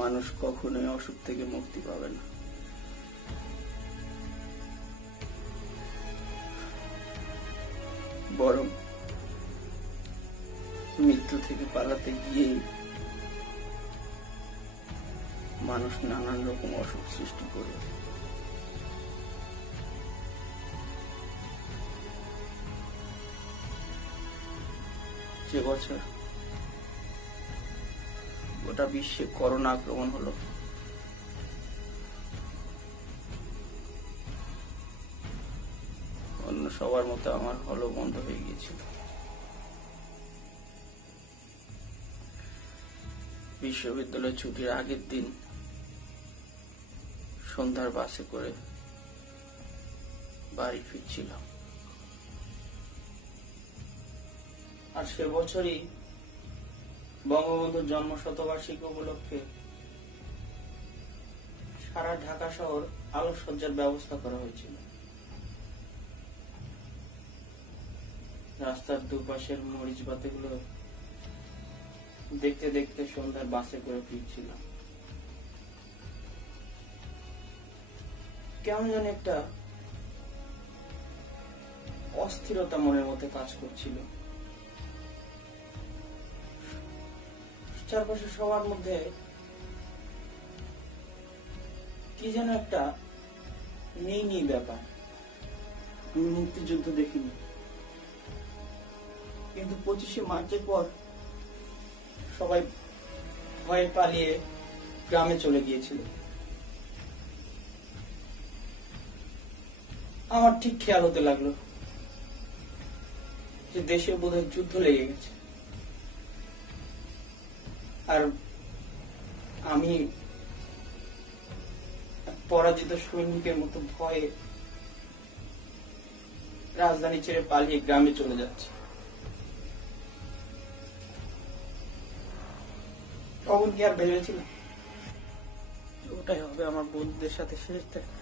মানুষ কখনোই অসুখ থেকে মুক্তি পাবে না। বরং মৃত্যু থেকে পালাতে গিয়ে মানুষ নানান রকম অসুখ সৃষ্টি করে। যে বছর গোটা বিশ্বে করোনা আক্রমণ হলো, অন্য সবার মতো আমার হলও বন্ধ হয়ে গিয়েছিল। বিশ্ববিদ্যালয় ছুটির আগের দিন সন্ধ্যার বাসে করে বাড়ি ফিরছিলাম, আর সে বছরই বঙ্গবন্ধুর জন্ম শতবার্ষিকী উপলক্ষে সারা ঢাকা শহর আলোকসজ্জার ব্যবস্থা করা হয়েছিল। রাস্তার দুপাশের মরিচ বাতিগুলো দেখতে দেখতে সন্ধ্যার বাসে করে ফিরছিলাম। কেমন যেন একটা অস্থিরতা মনের মধ্যে কাজ করছিল। চারপাশে সবার মধ্যে কি যেন একটা নেই ব্যাপার। আমি মুক্তিযুদ্ধ দেখিনি, কিন্তু 25শে মার্চের পর সবাই ভয়ে পালিয়ে গ্রামে চলে গিয়েছিল। আমার ঠিক খেয়াল হতে লাগলো যে দেশে বোধহয় যুদ্ধ লেগে গেছে, আর আমি পরাজিত সৈনিকের মতো ভয়ে রাজধানী ছেড়ে পালিয়ে গ্রামে চলে যাচ্ছি। তখন কি আর ভেবেছিলাম ওটাই হবে আমার বন্ধুদের সাথে শেষ দেখা?